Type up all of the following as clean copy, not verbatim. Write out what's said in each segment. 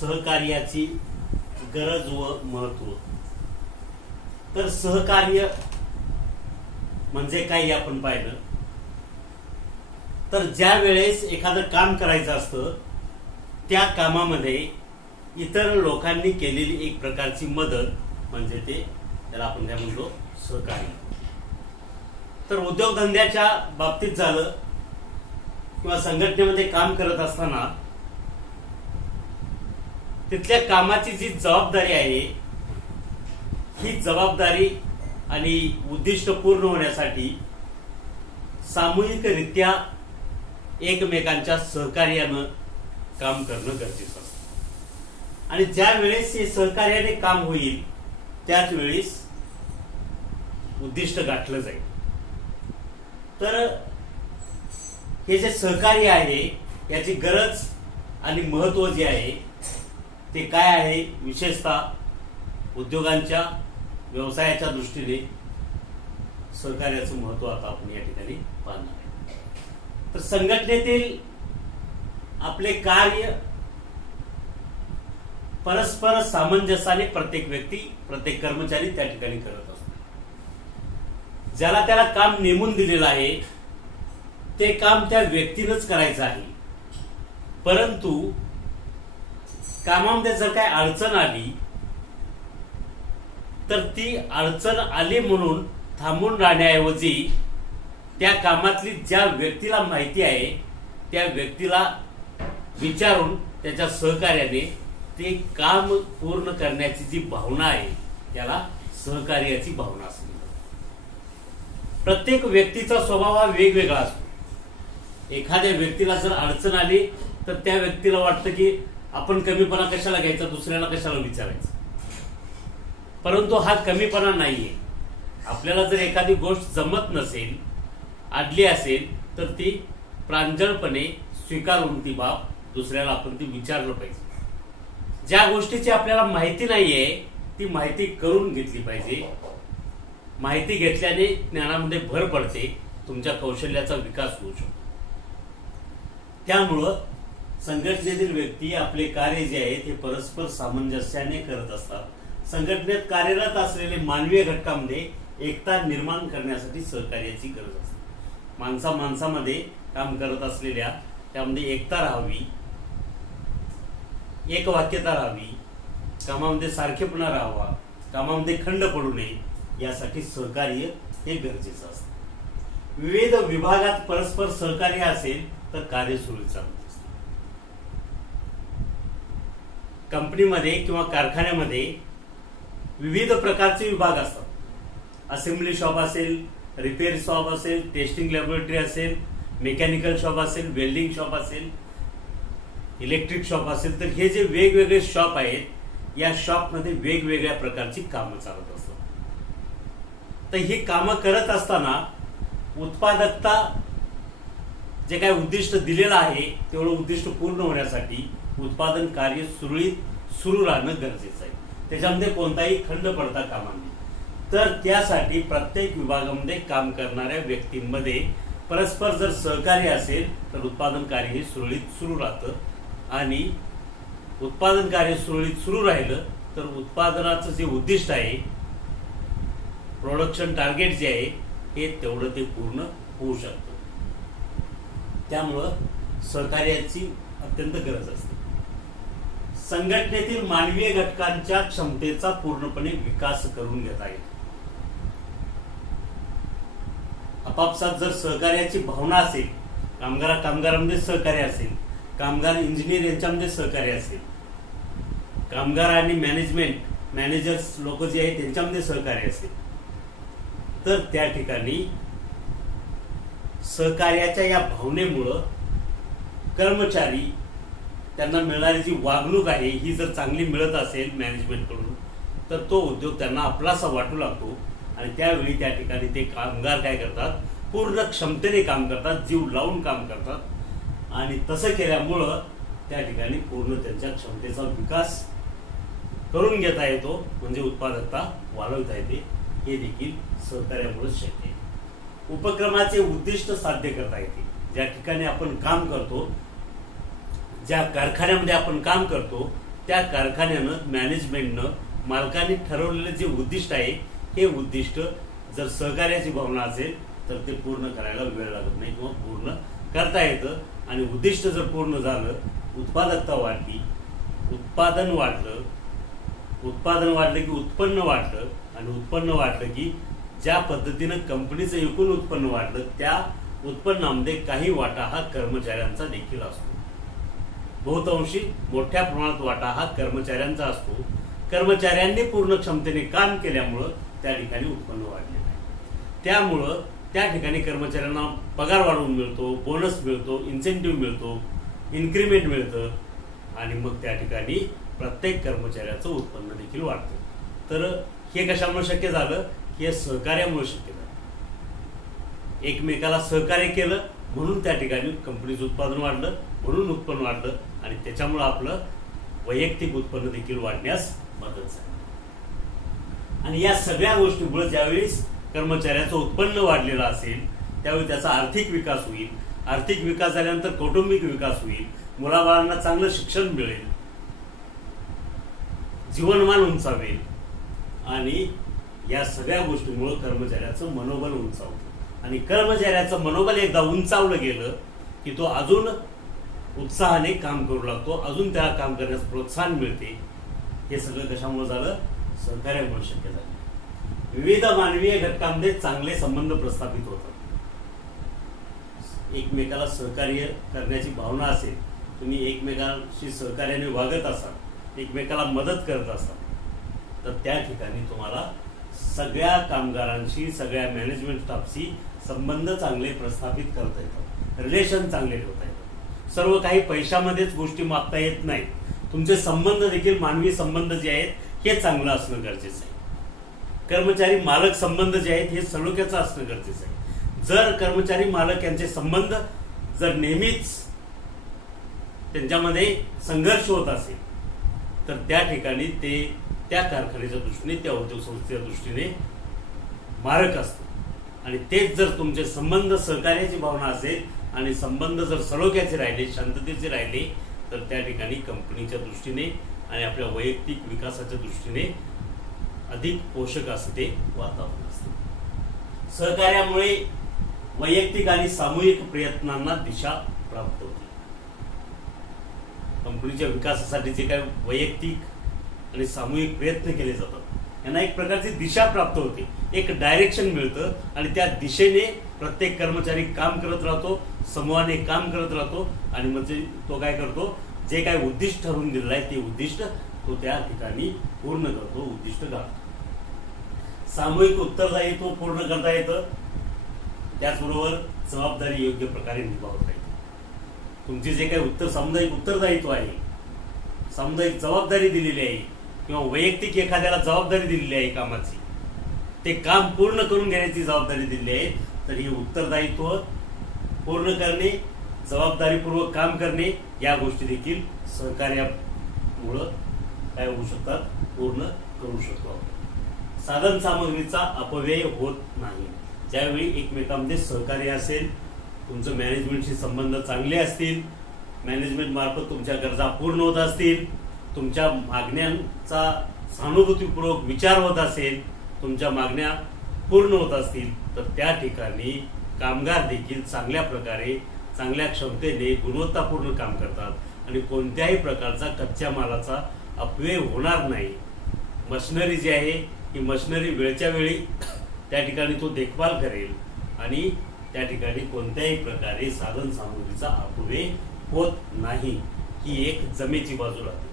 सहकार्याची गरज व महत्व. तर सहकार्य म्हणजे काय आपण पाहिलं तर ज्या वेळेस एखादं काम करायचं असतं त्या कामामध्ये इतर लोकांनी केलेली एक प्रकारची मदत म्हणजे त्याला आपण काय म्हणतो सहकार्य. तर उद्योगधंद्याच्या बाबतीत झालं किंवा संघटनेमध्ये काम करत असताना तिथल्या कामाची जी जबाबदारी आहे ही जबाबदारी आणि उद्दिष्ट पूर्ण होण्यासाठी सामूहिकरित्या एकमेकांच्या सहकार्यानं काम करणं गरजेचं असतं. आणि ज्या वेळेस हे सहकार्याने काम होईल त्याच वेळेस उद्दिष्ट गाठलं जाईल. तर हे जे सहकार्य आहे याची गरज आणि महत्व जे आहे ते काय आहे, विशेषतः उद्योगांच्या व्यवसायाच्या दृष्टीने सहकार्याचं महत्व आता आपण या ठिकाणी पाहणार आहे. तर संघटनेतील आपले कार्य परस्पर सामंजस्याने प्रत्येक व्यक्ती प्रत्येक कर्मचारी त्या ठिकाणी करत असतो. ज्याला त्याला काम नेमून दिलेलं आहे ते काम त्या व्यक्तीनंच करायचं आहे. परंतु कामामध्ये जर काय अडचण आली तर ती अडचण आली म्हणून थांबून राहण्याऐवजी त्या कामातली ज्या व्यक्तीला माहिती आहे त्या व्यक्तीला विचारून त्याच्या सहकार्याने ते काम पूर्ण करण्याची जी भावना आहे त्याला सहकार्याची भावना असते. प्रत्येक व्यक्तीचा स्वभाव हा वेगवेगळा असतो. एखाद्या व्यक्तीला जर अडचण आली तर त्या व्यक्तीला वाटतं की आपण कमीपणा कशाला घ्यायचा, दुसऱ्याला कशाला विचारायचं. परंतु हा कमीपणा नाहीये. आपल्याला जर एखादी गोष्ट जमत नसेल, अडली असेल तर ती प्रांजळपणे स्वीकारून ती बाब दुसऱ्याला आपण ती विचारलं पाहिजे. ज्या गोष्टीची आपल्याला माहिती नाहीये ती माहिती करून घेतली पाहिजे. माहिती घेतल्याने ज्ञानामध्ये भर पडते, तुमच्या कौशल्याचा विकास होऊ शकतो. त्यामुळं संघटनेतील व्यक्ती आपले कार्य जे आहे ते परस्पर सामंजस्याने करत असतात. संघटनेत कार्यरत असलेले मानवीय घटकांमध्ये एकता निर्माण करण्यासाठी सहकार्याची गरज असते. माणसामध्ये काम करत असलेल्या त्यामध्ये एकता राहावी, एकवाक्यता राहावी, कामामध्ये सारखेपणा राहावा, कामामध्ये खंड पडू नये यासाठी सहकार्य हे गरजेचं असतं. विविध विभागात परस्पर सहकार्य असेल तर कार्य सुरळीत चालत असते. कंपनीमध्ये किंवा कारखान्यामध्ये विविध प्रकारचे विभाग असतात. असेंब्ली शॉप असेल, रिपेअर शॉप असेल, टेस्टिंग लॅबोरेटरी असेल, मेकॅनिकल शॉप असेल, वेल्डिंग शॉप असेल, इलेक्ट्रिक शॉप असेल. तर हे जे वेगवेगळे शॉप आहेत या शॉपमध्ये वेगवेगळ्या प्रकारची कामं चालत असतात. तर ही कामं करत असताना उत्पादकता जे काही उद्दिष्ट दिलेलं आहे तेवढं उद्दिष्ट पूर्ण होण्यासाठी उत्पादन कार्य सुरळीत सुरू राहणं गरजेचं आहे. त्याच्यामध्ये कोणताही खंड पडता कामा नये. तर त्यासाठी प्रत्येक विभागामध्ये काम करणाऱ्या व्यक्तींमध्ये परस्पर जर सहकार्य असेल तर उत्पादन कार्य हे सुरळीत सुरू राहतं. आणि उत्पादन कार्य सुरळीत सुरू राहिलं तर उत्पादनाचं जे उद्दिष्ट आहे, प्रोडक्शन टार्गेट जे आहे हे तेवढं ते पूर्ण होऊ शकतं. त्यामुळं सहकार्याची अत्यंत गरज असते. संघटनेतील मानवीय घटकांच्या क्षमतेचा पूर्णपणे विकास करून घेता येतो. आपापसात जर सहकार्याची भावना असेल, कामगारांमध्ये सहकार्य असेल, कामगार इंजिनियर यांच्यामध्ये सहकार्य असेल, कामगार आणि मॅनेजर्स लोक जे आहेत त्यांच्यामध्ये सहकार्य असेल तर त्या ठिकाणी सहकार्याच्या या भावनेमुळं कर्मचारी त्यांना मिळणारी जी वागणूक आहे ही जर चांगली मिळत असेल मॅनेजमेंटकडून तर तो उद्योग त्यांना आपलासा वाटू लागतो. आणि त्यावेळी त्या ठिकाणी ते कामगार काय करतात, पूर्ण क्षमतेने काम करतात, जीव लावून काम करतात. आणि तसं केल्यामुळं त्या ठिकाणी पूर्ण त्यांच्या क्षमतेचा विकास करून घेता येतो, म्हणजे उत्पादकता वाढवता येते. हे देखील सहकार्यामुळे शक्य आहे. उपक्रमाचे उद्दिष्ट साध्य करता येते. ज्या ठिकाणी आपण काम करतो, ज्या कारखान्यामध्ये आपण काम करतो त्या कारखान्यानं मॅनेजमेंटनं मालकाने ठरवलेलं जे उद्दिष्ट आहे हे उद्दिष्ट जर सहकार्याची भावना असेल तर ते पूर्ण करायला वेळ लागत नाही किंवा पूर्ण करता येतं. आणि उद्दिष्ट जर पूर्ण झालं, उत्पादकता वाढली, उत्पादन वाढलं की उत्पन्न वाढलं, आणि उत्पन्न वाढलं की ज्या पद्धतीनं कंपनीचं एकूण उत्पन्न वाढलं त्या उत्पन्नामध्ये काही वाटा हा कर्मचाऱ्यांचा देखील असतो. बहुतांशी मोठ्या प्रमाणात वाटा हा कर्मचाऱ्यांचा असतो. कर्मचाऱ्यांनी पूर्ण क्षमतेने काम केल्यामुळं त्या ठिकाणी उत्पन्न वाढलेलं आहे. त्यामुळं त्या ठिकाणी कर्मचाऱ्यांना पगार वाढवून मिळतो, बोनस मिळतो, इन्सेंटिव्ह मिळतो, इन्क्रीमेंट मिळतं, आणि मग त्या ठिकाणी प्रत्येक कर्मचाऱ्याचं उत्पन्न देखील वाढतं. तर हे कशामुळे शक्य झालं? हे सहकार्यामुळे शक्य झालं. एकमेकाला सहकार्य केलं म्हणून त्या ठिकाणी कंपनीचं उत्पादन वाढलं, म्हणून उत्पन्न वाढलं, आणि त्याच्यामुळं आपलं वैयक्तिक उत्पन्न देखील वाढण्यास मदत झाली. आणि या सगळ्या गोष्टीमुळे ज्यावेळी कर्मचाऱ्याचं उत्पन्न वाढलेलं असेल त्यावेळी त्याचा आर्थिक विकास होईल. आर्थिक विकास झाल्यानंतर कौटुंबिक विकास होईल, मुलाबाळांना चांगलं शिक्षण मिळेल, जीवनमान उंचावेल, आणि या सगळ्या गोष्टीमुळे कर्मचाऱ्याचं मनोबल उंचावतं. आणि कर्मचाऱ्याचं मनोबल एकदा उंचावलं गेलं की तो अजून उत्साहाने काम करू लागतो, अजून त्या काम करण्यास प्रोत्साहन मिळते. हे सगळं कशामुळे झालं? सहकार्यामुळे शक्य झालं. विविध मानवीय घटकांमध्ये चांगले संबंध प्रस्थापित होतात. एकमेकाला सहकार्य करण्याची भावना असेल, तुम्ही एकमेकांशी सहकार्याने वागत असाल, एकमेकाला मदत करत असाल, तर त्या ठिकाणी तुम्हाला सगळ्या कामगारांशी, सगळ्या मॅनेजमेंट स्टाफशी संबंध चांगले प्रस्थापित करता येतात, रिलेशन चांगले ठेवता येतात. सर्व काही पैशामध्येच गोष्टी मापता येत नाही. तुमचे संबंध देखील, मानवी संबंध जे आहेत हे चांगलं असणं गरजेचं आहे. कर्मचारी मालक संबंध जे आहेत हे सलोख्याचं असणं गरजेचं आहे. जर कर्मचारी मालक यांचे संबंध जर नेहमीच त्यांच्यामध्ये संघर्ष होत असेल तर त्या ठिकाणी ते त्या कारखान्याच्या दृष्टीने, त्या उद्योग संस्थेच्या दृष्टीने मारक असतं. आणि तेच जर तुमचे संबंध सहकार्याची भावना असेल आणि संबंध जर सलोख्याचे राहिले, शांततेचे राहिले, तर त्या ठिकाणी कंपनीच्या दृष्टीने आणि आपल्या वैयक्तिक विकासाच्या दृष्टीने अधिक पोषक असं ते वातावरण असतं. सहकार्यामुळे वैयक्तिक आणि सामूहिक प्रयत्नांना दिशा प्राप्त होते. कंपनीच्या विकासासाठी जे काही वैयक्तिक आणि सामूहिक प्रयत्न केले जातात यांना एक प्रकारची दिशा प्राप्त होते, एक डायरेक्शन मिळतं, आणि त्या दिशेने प्रत्येक कर्मचारी काम करत राहतो, समूहाने काम करत राहतो, आणि मग तो काय करतो, जे काय उद्दिष्ट ठरवून दिलेलं आहे ते उद्दिष्ट तो त्या ठिकाणी पूर्ण करतो, उद्दिष्ट गाठतो. सामूहिक उत्तरदायित्व पूर्ण करता येतं, त्याचबरोबर जबाबदारी योग्य प्रकारे निभावता येते. तुमचे जे काही सामुदायिक उत्तरदायित्व आहे, सामुदायिक जबाबदारी दिलेली आहे, किंवा वैयक्तिक एखाद्याला जबाबदारी दिलेली आहे कामाची, ते काम पूर्ण करून घेण्याची जबाबदारी दिलेली आहे, तर हे उत्तरदायित्व पूर्ण करणे, जबाबदारीपूर्वक काम करणे, या गोष्टी देखील सहकार्यामुळं काय होऊ शकतात, पूर्ण करू शकतो. साधन सामग्रीचा अपव्यय होत नाही. ज्यावेळी एकमेकांमध्ये सहकार्य असेल, तुमचं मॅनेजमेंटशी संबंध चांगले असतील, मॅनेजमेंट मार्फत तुमच्या गरजा पूर्ण होत असतील, तुमच्या मागण्यांचा सहानुभूतीपूर्वक विचार होत असेल, तुमच्या मागण्या पूर्ण होत असतील, तर त्या ठिकाणी कामगार देखील चांगल्या प्रकारे, चांगल्या क्षमतेने गुणवत्तापूर्ण काम करतात आणि कोणत्याही प्रकारचा कच्च्या मालाचा अपव्यय होणार नाही. मशिनरी जी आहे ही मशिनरी वेळच्या वेळी त्या ठिकाणी तो देखभाल करेल आणि त्या ठिकाणी कोणत्याही प्रकारे साधन सामुग्रीचा अपव्यय होत नाही. ही एक जमेची बाजू राहते.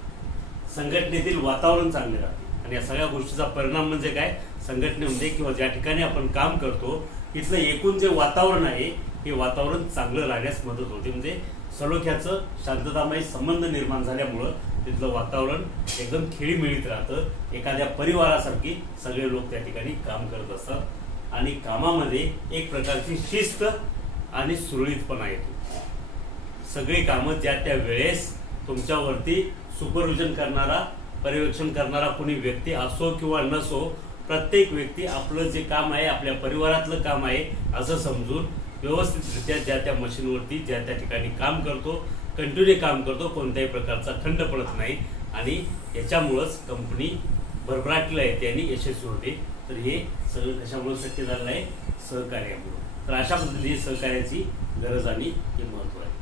संघटनेतील वातावरण चांगले राहते आणि या सगळ्या गोष्टीचा परिणाम म्हणजे काय, संघटनेमध्ये किंवा ज्या ठिकाणी आपण काम करतो तिथलं एकूण जे वातावरण आहे हे वातावरण चांगलं राहण्यास मदत होते. म्हणजे सलोख्याचं, शांततामय संबंध निर्माण झाल्यामुळं तिथलं वातावरण एकदम खेळीमेळीत राहतं. एखाद्या परिवारासारखी सगळे लोक त्या ठिकाणी काम करत असतात आणि कामामध्ये एक प्रकारची शिस्त आणि सुरळीतपणा येतो. सगळी कामं ज्या त्या वेळेस तुमच्यावरती सुपरविजन करणारा, पर्यवेक्षण करणारा कोणी व्यक्ती असो किंवा नसो, प्रत्येक व्यक्ती आपलं जे काम आहे, आपल्या परिवारातलं काम आहे असं समजून व्यवस्थितरित्या ज्या त्या मशीनवरती ज्या त्या ठिकाणी काम करतो. कंटिन्यू काम करतो, कोणत्याही प्रकारचा खंड पडत नाही आणि याच्यामुळंच कंपनी भरभराटीला येते आणि यशस्वी होते. तर हे सगळं कशामुळे शक्य झालं आहे? सहकार्यामुळे. तर अशा पद्धतीने सहकार्याची गरज आणि हे महत्त्व आहे.